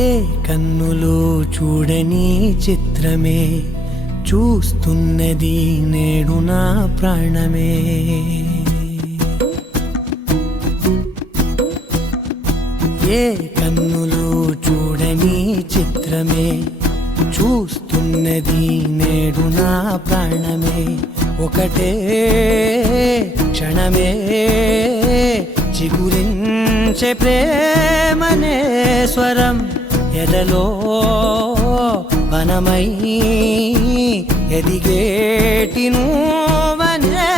ఏ కన్నులో చూడని చిత్రమే చూస్తున్నది నేడు నా ప్రాణమే. ఏ కన్నులో చూడని చిత్రమే చూస్తున్నది నేడు నా ప్రాణమే. ఒకటే క్షణమే చిగురించే ప్రేమనే స్వరం ఎదలో వనమై ఎదిగేటి నువ్వనే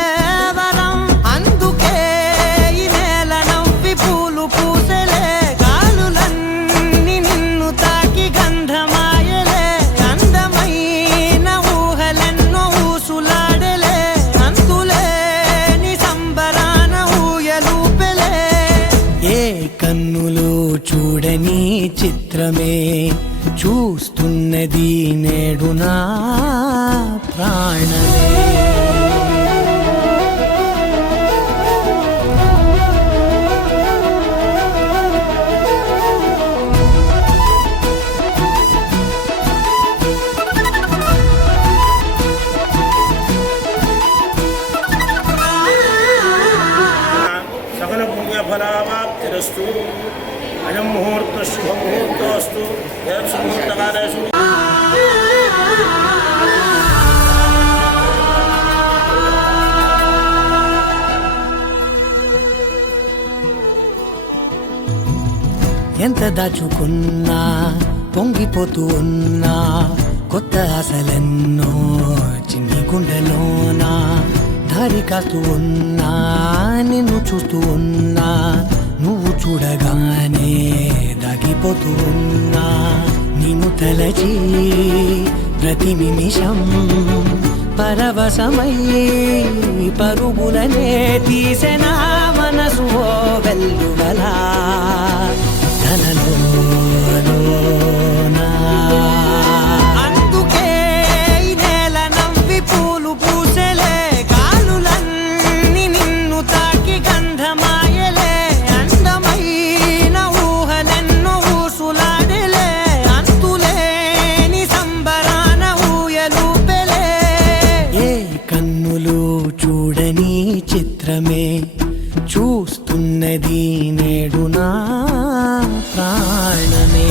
వరం. అందుకే ఈ నేల నవ్వి పూలు పూసలే, గాలులన్నీ నిన్ను తాకి గంధమాయలే. అందమైన ఊహలెన్నో ఊసులాడలే, అంతులేని సంబరాన ఊయలూపెలే. ఏ కన్నులో చూడని చిత్రమే చూస్తున్నది నేడు నా ప్రాణమే. సకల పుణ్యఫలావాప్తిరస్తు. అయం ముహూర్త శుభముహూర్తోస్తు. ముహూర్తకాలేషు ఎంత దాచుకున్నా పొంగిపోతూ ఉన్నా, కొత్త ఆశలెన్నో చిన్ని గుండెలోనా దారి కాస్తూ ఉన్నా. నిన్ను చూస్తూ ఉన్నా, నువ్వు చూడగానే దాగిపోతూ ఉన్నా. నిన్ను తలచి ప్రతి నిమిషం పరవశమై పరుగులనే తీసెనా మనసు ఓ వెల్లువలా తనలోనా. అందుకే ఈ నేల నవ్వి పూలు పూసలే, గాలులన్నీ నిన్ను తాకి గంధమాయలే. అందమైన ఊహలెన్నో ఊసులాడలే, అంతులేని సంబరాన ఊయలూపెలే. ఏ కన్నులు చూడని చిత్రమే చూస్తున్నది నేడు నా ప్రాణమే.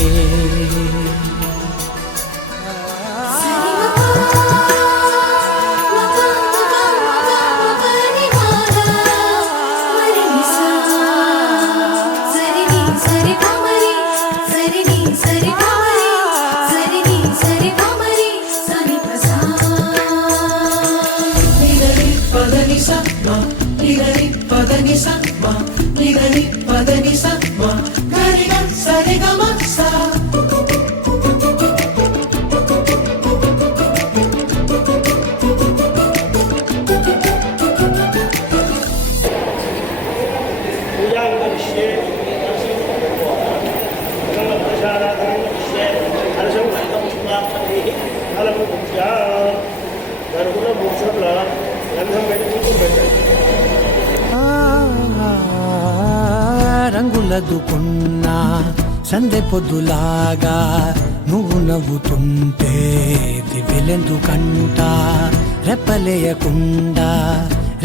రంగులదుకున్నా సందె పొద్దులాగా నువ్వు నవ్వుతుంటే దివ్యలెందుకంట. రెప్పలేయకుండా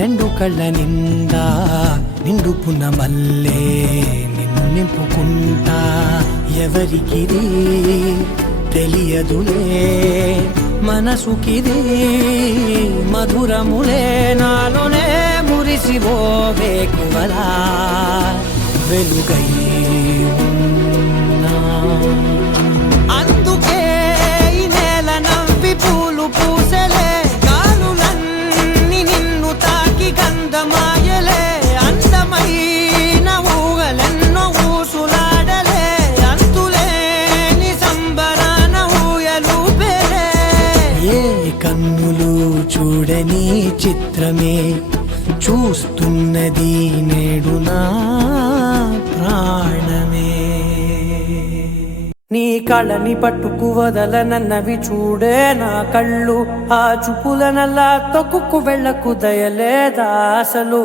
రెండు కళ్ళ నిండా నిండుకున్న మల్లే నిన్ను నింపుకుంటా. ఎవరికిది తెలియదులే మనసుకిది మధురములే, నాలోనే మురిసివో వేకువలా వెలుగై ఉన్నా. అందుకే ఈ నేల నవ్వి పూలు పూసలే, గాలులన్నీ నిన్ను తాకి గంధమాయలే. అందమైన ఊహలెన్నో ఊసులాడలే, అంతులేని సంబరాన ఊయలూపెలే. ఏ కన్నులు చూడని చిత్రమే చూస్తున్నది నేడు నా ప్రాణమే. నీ కళ్ళని పట్టుకు వదలనన్నవి చూడే నా కళ్ళు, ఆ చూపులనల్లా తొక్కుకు వెళ్ళకు దయలేదా అసలు.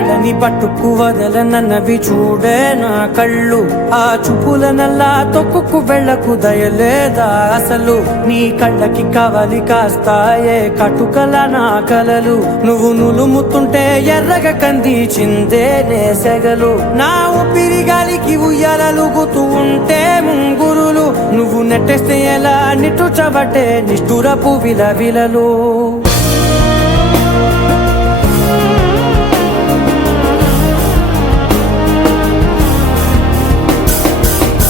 కళ్ళని పట్టుకు వదలనన్నవి చూడే నా కళ్ళు, ఆ చూపులనల్లా తొక్కుకు వెళ్ళకు దయలేదా అసలు. నీ కళ్ళకి కవలి కాస్తాయే కటుకల నా కలలు, నువ్వు నులుముతుంటే ఎర్రగా కంది చిందే నేసెగలు. నా ఊపిరి గాలికి ఉయ్యాలలుగుతూ ఉంటే ముంగురులు, నువ్వు నెట్టేస్తే ఎలా నిట్టుచబట్టే నిష్ఠురపు విలవిలలు.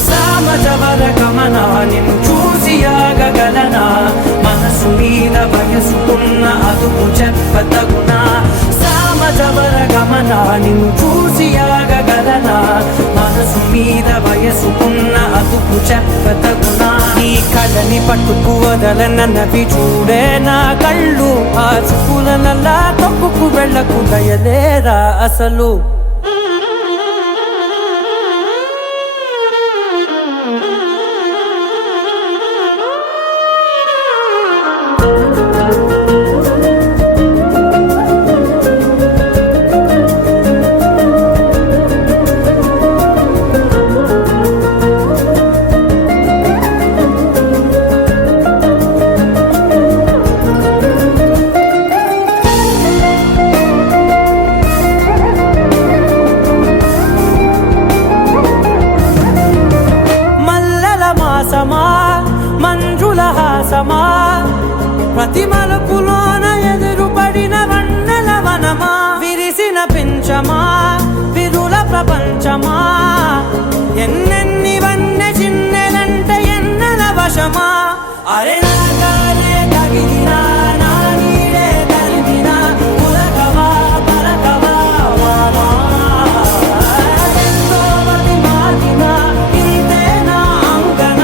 సామజవర గమనా నిన్ను చూసి ఆగగలనా, మనసు మీద వయసుకున్న అదుపు చెప్పతగునా. సామజవర గమనా నిన్ను చూసి ఆగగలనా, మనసు మీద వయసుకున్న అదుపు చెప్పతగునా. నీ కళ్ళని పట్టుకు వదలనన్నవి చూడే నా కళ్ళు, ఆ చూపులనల్లా తొక్కుకు వెళ్ళకు దయలేరా అసలు. మంజుల హాసమా, ప్రతి మలుపులోన ఎదురుపడిన వన్నెల వనమా, విరిసిన పించమా విరుల ప్రపంచమా, ఎన్నెన్ని వన్నె చిన్నెలంటే ఎన్నెల వశమా. అరే నా గాలే తగిలినా నా నీడే తరిమినా, ఉలకవా పలకవా వామా, ఎంతో మతి మాటినా ఇదే నా అంకణ,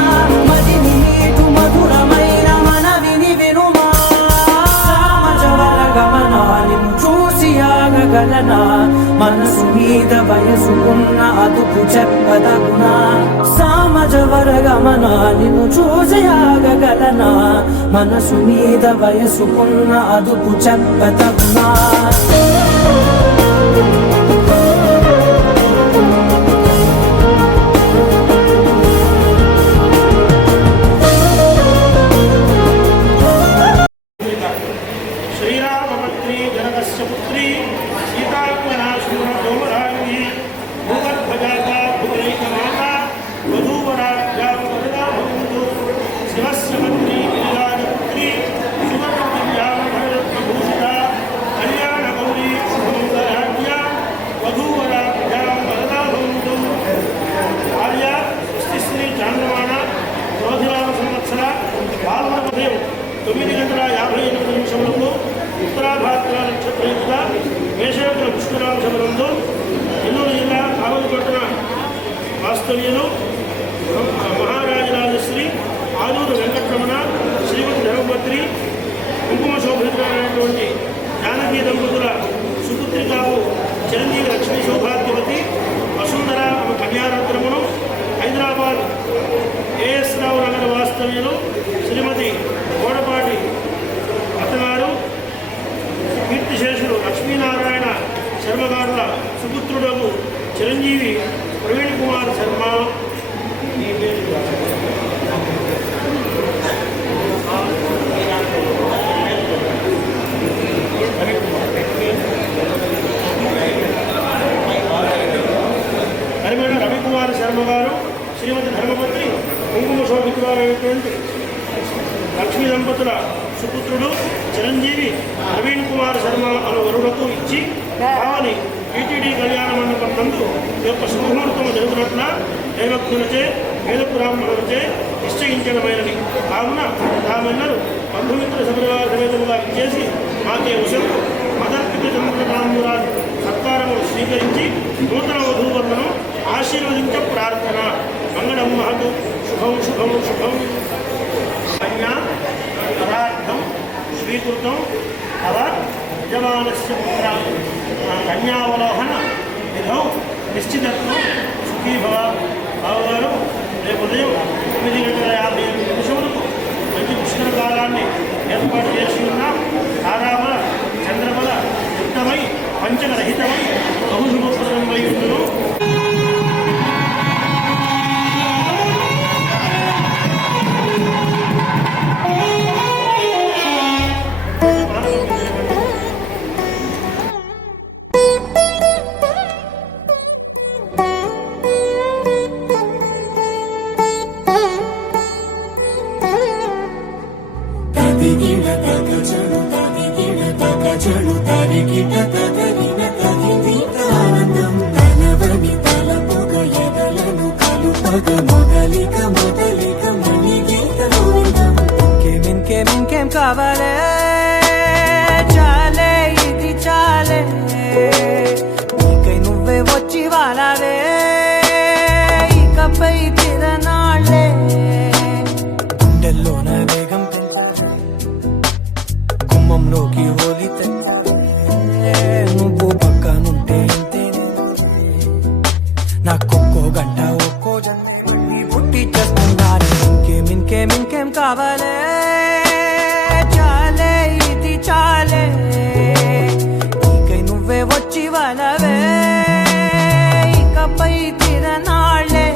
మదిని నీటు మధురమైన మనవిని వినుమా. సామజవర గమనా నిన్ను చూసి ఆగగలనా, మనసు మీద వయసుకున్న అదుపు చెప్పదగునా. సామజవర గమనా నిన్ను చూసి ఆగగలనా, మనసు మీద వయసుకున్న అదుపు చెప్పదగునా. శ్రీరామపత్ని జనకస్య పుత్రి సీతాత్మనా శూరధూమరాంగి భూగర్భజాతా భూరైకమాతా వధూవరాజ్యాం వరదా భవంతు. శివస్య పత్ని గిరిరాజపుత్రి సువర్ణదివ్యాం భరతభూషితా కళ్యాణగౌరీ శుభమంగళాజ్ఞా వధూవరాజ్యాం వరదా భవంతు. ఆర్య స్వస్తిశ్రీ చాంద్రమాణ క్రోధినామ సంవత్సర పాల్గొనపదయం 9:58 ఉత్తరాభాద్ర నక్షత్రయుక్త మేషయోగ పుష్కరాంశములందు నెల్లూరు జిల్లా కావలిపట్టణ వాస్తవ్యులు మహారాజరాజశ్రీ ఆలూరు వెంకటరమణ శ్రీమతి ధర్మపత్రి కుంకుమ శోభితులైనటువంటి జానకీ దంపతుల సుపుత్రికావు చిరంజీవి లక్ష్మీ సౌభాగ్యవతి వసుంధర ఆమె కన్యారత్నమును హైదరాబాద్ ఏఎస్ రావు నగర వాస్తవ్యులు శ్రీమతి గోడపాటి అత్తగారు కీర్తిశేషుడు లక్ష్మీనారాయణ శర్మ గారుల సుపుత్రుడు చిరంజీవి ప్రవీణ్ కుమార్ శర్మ. ఈ పేరు హరిమేడ రవికుమార్ శర్మ గారు శ్రీమతి ధర్మపత్రి కుంకుమ శోభితులైనటువంటి లక్ష్మీ దంపతుల సుపుత్రుడు చిరంజీవి ప్రవీణ్ కుమార్ శర్మ అను వరుడుకు ఇచ్చి కావలి టీటీడీ కళ్యాణ మండపం నందు యొక్క శుభముహూర్తము జరుగుతున్నట్ల దైవజ్ఞులచే వేద బ్రాహ్మణులచే నిశ్చయించడమైనది. కావున తామెల్లరూ బంధుమిత్ర సపరివార సమేతముగా ఇచ్చేసి మాకే ఉషకు మదర్పిత చంద్రరామురాజు సత్కారములు స్వీకరించి నూతన వధూవరులను ఆశీర్వదించ ప్రార్థన. మంగళం మహతు శుభం శుభం శుభం. కన్యా పదార్థం స్వీకృతం అవ యజమానస్య పుత్ర కన్యావలోహన విధౌ నిశ్చితత్వం సుఖీ భవ. బావగారు రేపు ఉదయం 9:58 మంచి పుష్కర కాలాన్ని ఏర్పాటు చేసి ఉన్నాం. ఆరామ చంద్రబల యుక్తమై పంచమరహితమై కావాలే చాలే ఇది చాలే నీకై నువ్వే వచ్చి వలవే ఇకపై తిరనాళ్ళే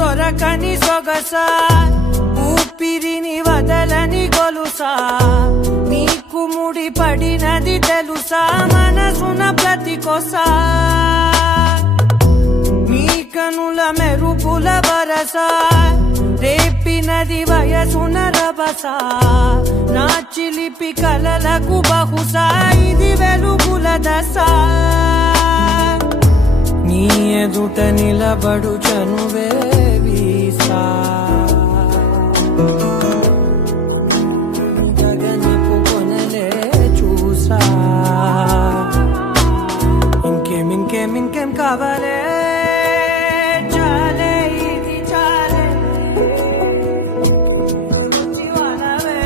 దొరకని సొగసా ఊపిరిని వదలని గొలుసా నీకు ముడి పడినది తెలుసా మనసున ప్రతి కొసా నీ కనుల మెరుపుల వరసా రేపినది వయసున రభసా నా చిలిపి కలలకు బహుశా ఇది వెలుగుల దశ నీ ఎదుట నిలబడు చనువే వీసా గగనపు కొనలే చూసా ఇంకేం కావాలే చాలే ఇది చాలే జీవనవే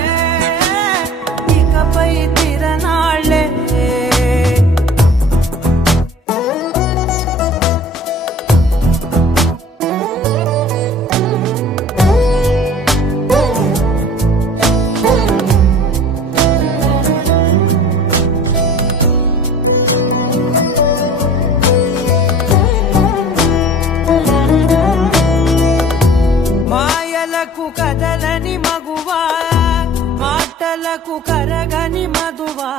ఇకపై తిరనాళ్ళే కదలని మగువా మాటలకు కరగని మధువా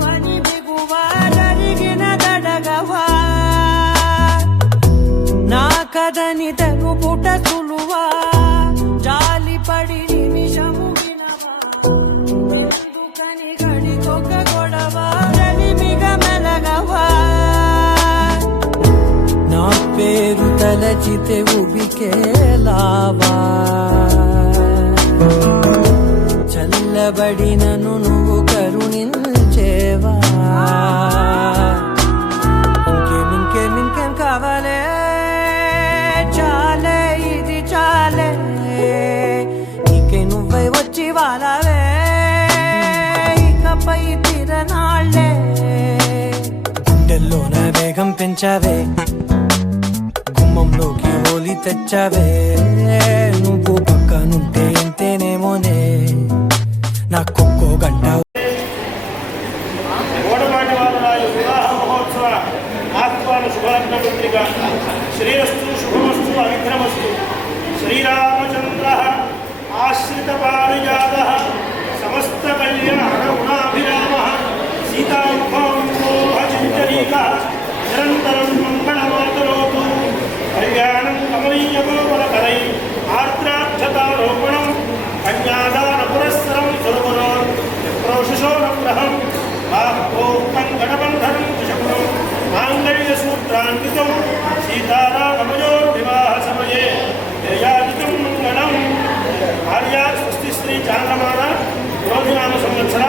పని బిగువా జరిగిన దడగవా నా కదని తెలుపుట సులువా జాలిపడి నిమిషము వినవా ఎందుకని గడికొక గొడవ రలిమిగ మెలగవా నా పేరు తలచితే ఉబికేలావా చల్లబడినను నువ్వు కరుణించేవా ఇంకేం కావాలే చాలే ఇది చాలే నీకే నువ్వై వచ్చి వాలవే ఇకపై తిరనాళ్ళే గుండెల్లోన వేగం పెంచావే గుమ్మంలోకి హోలీ తెచ్చావే నువ్వు పక్కనుంటే ఎంతేనేమోనే నాకొక్కో గంట ఓడమాటి వాదనాలు వివాహ మహోత్సవ ఆహ్వాన శుభలగ్న పత్రిక శ్రీరస్తు శుభమస్తు అవిఘ్నమస్తు శ్రీరామచంద్ర ఆశ్రిత పారిజాత సమస్త కళ్యాణ గుణాభిరామ సీతాముఖోచించరీక నిరంతరం మంగళమాతరోతు కళ్యాణం కమలీయగోపలకరై ఆర్ద్రాక్షతారోపణం కన్యాదాన పురస్సరం సురగురో ప్రోషిషోరగ్రహం బాహోక్తం గణబంధనం కుశపురం మాంగళ్యసూత్రాన్వితం సీతారామయోర్ వివాహ సమయే యయాజితం మంగళం ఆర్యా స్వస్తి శ్రీ చాంద్రమాన క్రోధినామ సంవత్సర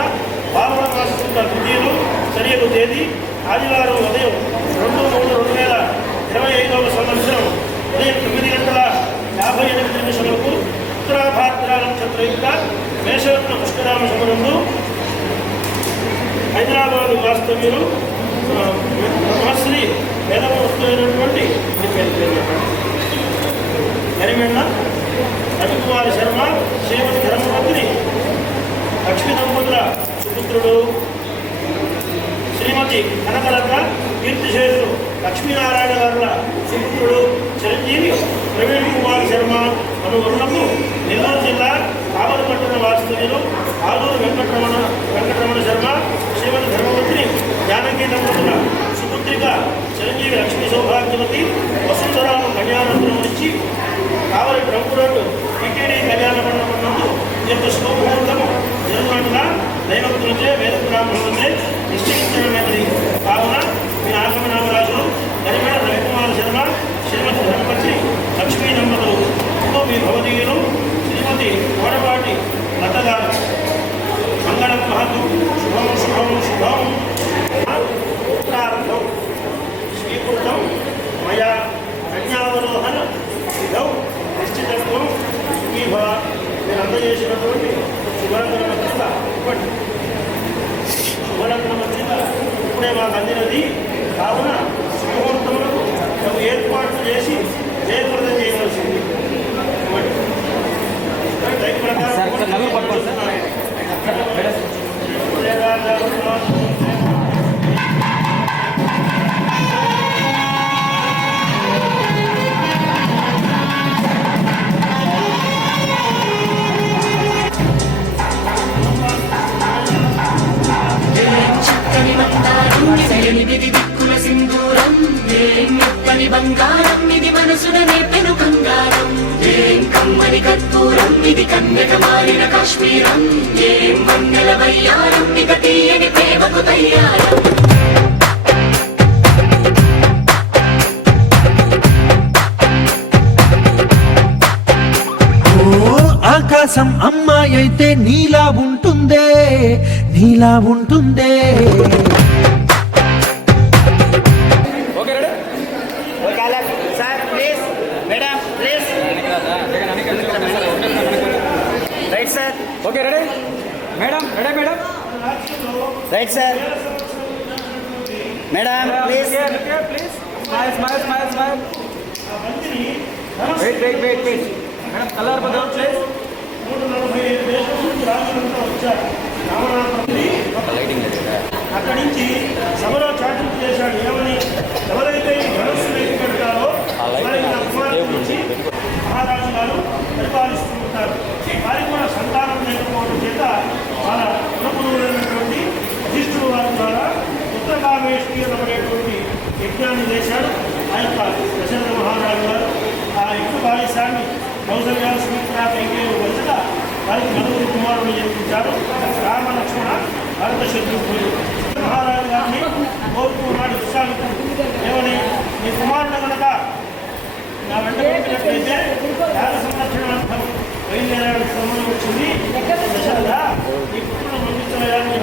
పాల్గొన మాస శుద్ధ తృతీయులు చర్యలు తేదీ ఆదివారం ఉదయం 2/3/2025 సంవత్సరం ఉదయం 9:58 ఉత్తరాభాద్రా నక్షత్రయుక్త మేషరత్న పుష్కరామ సమరంలో హైదరాబాద్ వాస్తవ్యులు బ్రహ్మశ్రీ వేదవంతులైనటువంటి గరిమెళ్ళ రవికుమార్ శర్మ శ్రీమతి ధర్మపత్ని లక్ష్మీ దంపతుల సుపుత్రుడు శ్రీమతి కనకరత్న కీర్తిశేషులు లక్ష్మీనారాయణ గారుల సుపుత్రుడు చిరంజీవి ప్రవీణ్ కుమార్ శర్మ అనువరులకు నెల్లూరు జిల్లా కావలపట్టణ వాస్తవ్యులు ఆలూరు వెంకటరమణ శర్మ శ్రీమతి ధర్మపత్ని జానకీ దంపతుల సుపుత్రిక చిరంజీవి లక్ష్మీ సౌభాగ్యవతి వసుంధరాను కళ్యాణంతరం ఇచ్చి కావలి ప్రముఖుడు టీటీడీ కళ్యాణ మండపం నందు ఎంత శుభముహూర్తము జరుగునట్టుగా దైవక్తులచే వేద బ్రాహ్మణులచే నిశ్చయించడమైనది కావున మీ ఆగమనామరాజులు గరిమెడ రవికుమార్ శర్మ శ్రీమతి ధర్మపత్ని లక్ష్మీ దంపతులు మీ భవదీయులు శ్రీమతి కోడపాటి లత గారు మంగళం మహతు శుభం శుభం శుభం ప్రారంభం స్వీకృతం మయా కన్యావరోహణ విధౌ శుభలగ్న మధ్య ఇప్పుడే మాకు అందినది. కావున శుభముహూర్తములకు మేము ఏర్పాట్లు చేసి జయప్రదం చేయవలసింది. ఎనిమిది దిక్కుల సింధూరం ఏం మెత్తని బంగారం ఇది మనసున నేర్పెను బంగారం ఏం కమ్మని కర్పూరం ఇది కన్యక మారిన కాశ్మీరం ఏం వన్నెల వయ్యారం ఇక తీయని ప్రేమకు తయ్యారం. ఆకాశం అమ్మాయి అయితే నీలా ఉంటుందే, నీలా ఉంటుందే. Sir, please. Madam, please. Right, sir. Okay, ready? Madam, ready, madam? Right, sir. Madam, please. Look here, please. Smile, smile, smile, smile. Wait, wait, wait, wait. Madam, color badal, please. 145 దేశాల నుంచి రాజులంతా వచ్చారు. అక్కడి నుంచి సభలో చాటింపు చేశాడు. ఏమని? ఎవరైతే ఈ ధనుస్సు వెతికి పెడతారో వారికి నా కుమారుడు నుంచి మహారాజు గారు పరిపాలిస్తూ ఉంటారు. వారికి కూడా సంతానం లేకపోవడం చేత వాళ్ళ కులపురులైనటువంటి వశిష్ఠుడు వారి ద్వారా ఉత్తరకామేష్టి అనబడేటువంటి యజ్ఞాన్ని చేశాడు. ఆ యొక్క దశరథ మహారాజు గారు ఆ యజ్ఞ బాలిశాన్ని కౌసల్య సుమిత్ర కైకేయులు వచ్చగా వారికి నలుగురు కుమారులు జన్మించారు. రామ లక్ష్మణ భరత శత్రుఘ్నులు. మహారాజు గారిని కోరుకున్నాడు విశ్వామిత్రుడు. ఏమని? నీ కుమారుడు కనుక నా వెంట పంపినట్లయితే యాగ సంరక్షణార్థం బయలుదేరాడు సమయం వచ్చింది. దశరథ ఈ పుత్రుడు పంపించలేదని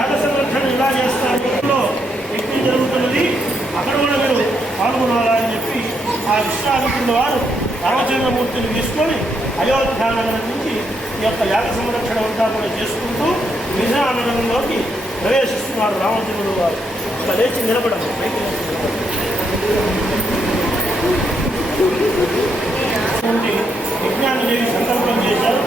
యాగ సంరక్షణ ఇలా చేస్తాను. వ్యక్తి జరుగుతున్నది, అక్కడ కూడా మీరు పాల్గొనాలని చెప్పి ఆ విశ్వామిత్రుడు వారు రామచంద్రమూర్తిని తీసుకొని అయోధ్యానగరం నుంచి ఈ యొక్క యాగ సంరక్షణ అంతా కూడా చేసుకుంటూ విజయనగరంలోకి ప్రవేశిస్తున్నారు రామచంద్రుడు వారు. ఇక లేచి నిలబడము. యజ్ఞాన్ని చేసి సంకల్పం చేశారు.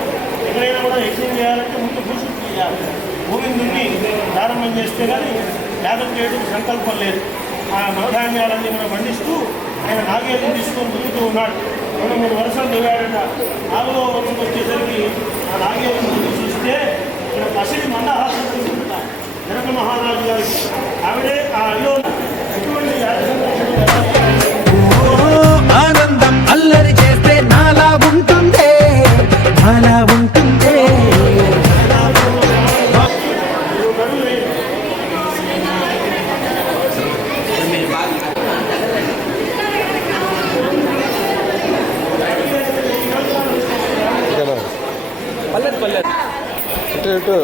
ఎక్కడైనా కూడా యజ్ఞం చేయాలంటే ముందు భూషుడు చేయాలి. భూమి నుండి ప్రారంభం చేస్తే కానీ యాగం చేయడం సంకల్పం లేదు. ఆ నవధాన్యాలన్నీ కూడా పండిస్తూ ఆయన నాగేళ్ళని తీసుకొని తిరుగుతూ ఉన్నాడు. 2-3 వర్షాలు దిగాడట. 4వ వర్షం వచ్చేసరికి ఆ నాగేళ్ళని చూస్తే ఇక్కడ పసిడి మందహాసం చూసుకుంటున్నారు జనక మహారాజు గారికి. ఆవిడే ఆ అయ్యో ఎటువంటి యాగ సంరక్షణ ఆనందం అల్లరి చేస్తే నాలా ఉంటుందే, నాలా ఉంటుందే. పల్లెట్ పల్లెట్ ఇటు ఇటు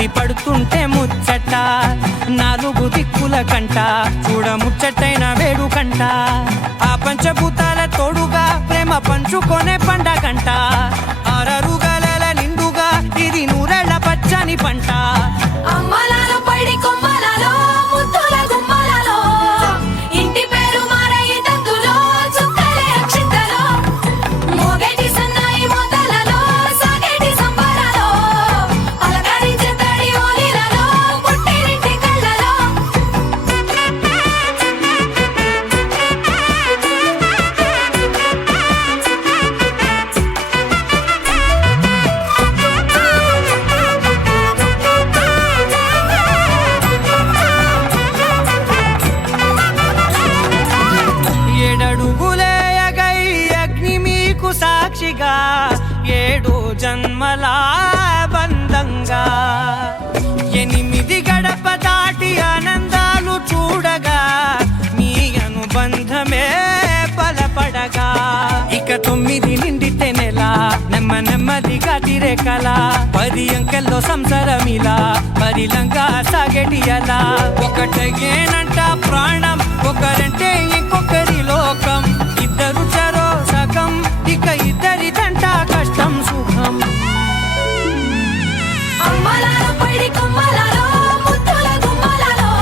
ముడి పడుతుంటే ముచ్చట నాలుగు దిక్కుల కంట చూడ ముచ్చటైన వేడుకంట ఆ పంచభూతాల తోడుగా ప్రేమ పంచుకొనే పండగంట ఆరరుగల నిండుగా ఇది నూరెళ్ళ పచ్చని పంట అమ్మలాలో పడి కొమ్మలలో ముద్దుల గుమ్మలలో ఇంటి పేరు మారయి తందులో చుక్కలే అక్షింతలో మోగేటి సన్నాయి మోతలలో సాగేటి సంబరాలో అలకరించే తడి ఓలిలలో పుట్టినింటి కళ్ళలో ఏడడుగులేయగై అగ్ని మీకు సాక్షిగా 7 జన్మల బంధంగా 8 గడప దాటి ఆనందాలు చూడగా మీ అనుబంధమే బలపడగా ఇక 9 నిండితే నెల నెమ్మదిగా తిరే కల 10 అంకెల్లో సంసారమిలా పరిలంగా సాగేటి అలా ఒకటేనంట ప్రాణం ఒకరంటే ఇంకొకరి లోకం ఇద్దరు చరో సగం ఇక ఇద్దరిదంట కష్టం సుఖం అమ్మలాలో పడి కొమ్మలలో ముద్దుల గుమ్మలలో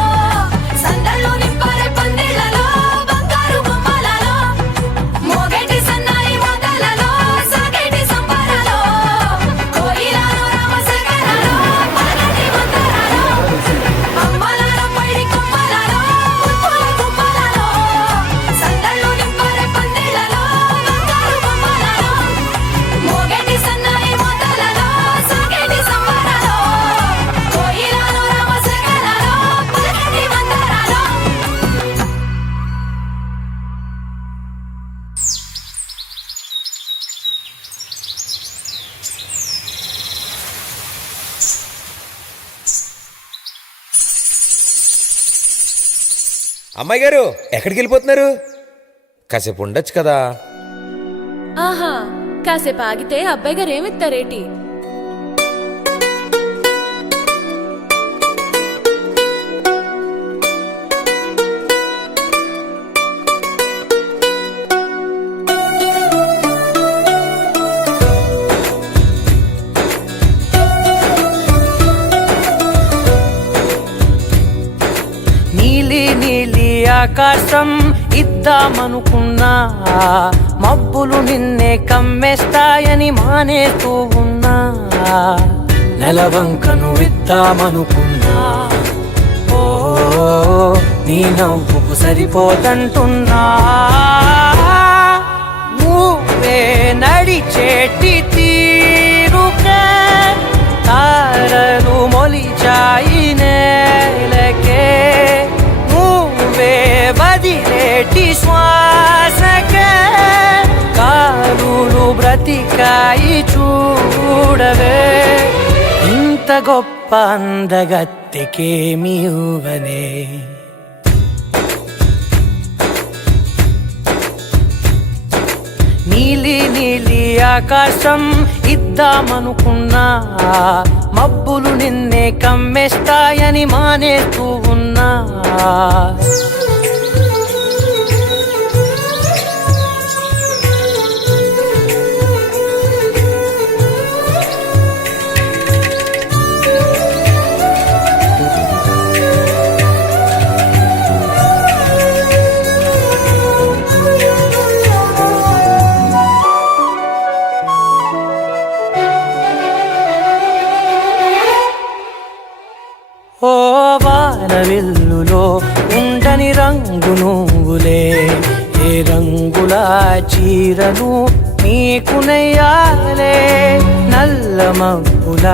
సందళ్ళు నింపారే పందిళ్ళలో బంగారు బొమ్మలలో మోగేటి సన్నాయి మోతలలో సాగేటి సంబరాలో కోయిలలో రామశేఖరాలో పలకటి మంతరాలో అమ్మలాలో పడి కొమ్మలలో ముద్దుల గుమ్మలలో సందళ్ళు నింపారే పందిళ్ళలో బంగారు బొమ్మలలో మోగేటి సన్నాయి మోతలలో సాగేటి సంబరాలో కోయిలలో రామశేఖరాలో పలకటి మంతరాలో అమ్మాయి గారు ఎక్కడికి వెళ్ళిపోతున్నారు? కాసేపు ఉండొచ్చు కదా. ఆహా కాసేపు ఆగితే అబ్బాయి గారు ఏమిస్తారేటి? నీలి నీలి ఆకాశం ఇద్దామనుకున్నా మబ్బులు నిన్నే కమ్మేస్తాయని మానేస్తూ ఉన్నా నెలవంకను ఇద్దామనుకున్నా ఓ నీ నవ్వుకు సరిపోదంటున్నా నువ్వే నడిచేటి తీరుకే తారలు మొలిచాయి నేలకే నువ్వే వదిలేటి శ్వాసకే కారులు బ్రతికాయి చూడవే ఇంత గొప్ప అందగత్తెకేమి ఇవ్వనే నీలి నీలి ఆకాశం ఇద్దామనుకున్నా మబ్బులు నిన్నే కమ్మేస్తాయని మానేస్తూ ఉన్నా ఓ వానవిల్లులో ఉండని రంగు నువ్వులే ఏ రంగుల చీరను నీకు నెయ్యాలే నల్ల మబ్బుల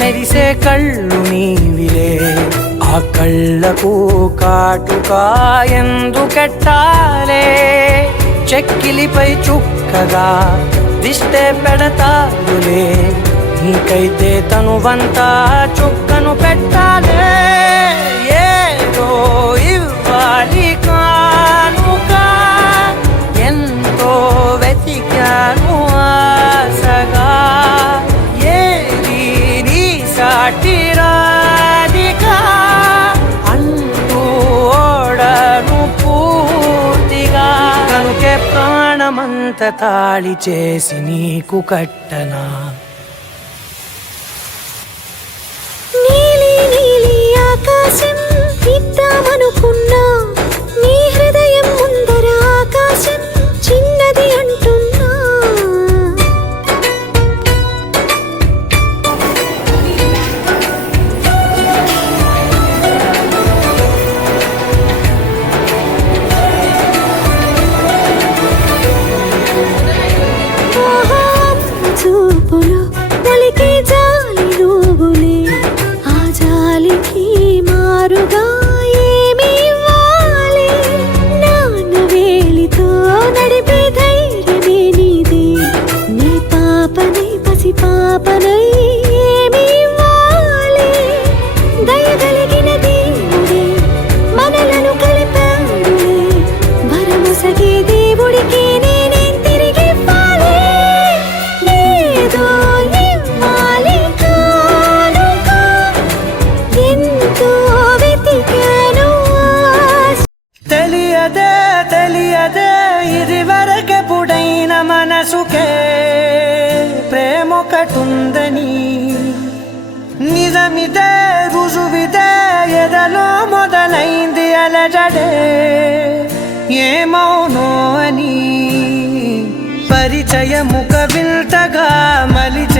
మెరిసే కళ్ళు నీవిలే ఆ కళ్ళకు కాటుకా ఎందుకెట్టాలే చెక్కిలిపై చుక్కగా దిష్టే పెడతారులే నీకైతే తనువంతా చుక్కను పెట్టాలే ఏదో ఇవ్వాలి కానుక ఎంతో వెతికాను ఆశగా ఏది నీ సాటిరా కొండంత తాళి చేసి నీకు కట్టనా నీలి నీలి ఆకాశం ఇద్దామనుకున్నా నీ హృదయం ముందర ఆకాశం చిన్నది అంటున్నా చూపులో మొలికే జాలి నువ్వులే ఆ జాలికి మారుగా ఏమి ఇవ్వాలి నాన్న వేలితో నడిపే ధైర్యమే నీదే నీ పాపనై పసి పాపనై ఏమి ఇవ్వాలి దయగలిగిన దేవుడే మనలను కలిపాడులే వరమొసగే దేవుడికి నేనేం తిరిగి ఇవ్వాలి ఏదో ఇవ్వాలి కానుక ఎంతో వెతికాను తెలియదే తెలియదే ఇది వరకెప్పుడైన మనసుకే ప్రేమొకటుందని నిజమిదే రుజువిదే ఎదలో మొదలైంది అలజడే ఏమౌనో అని పరిచయముక వింతగా మలిచి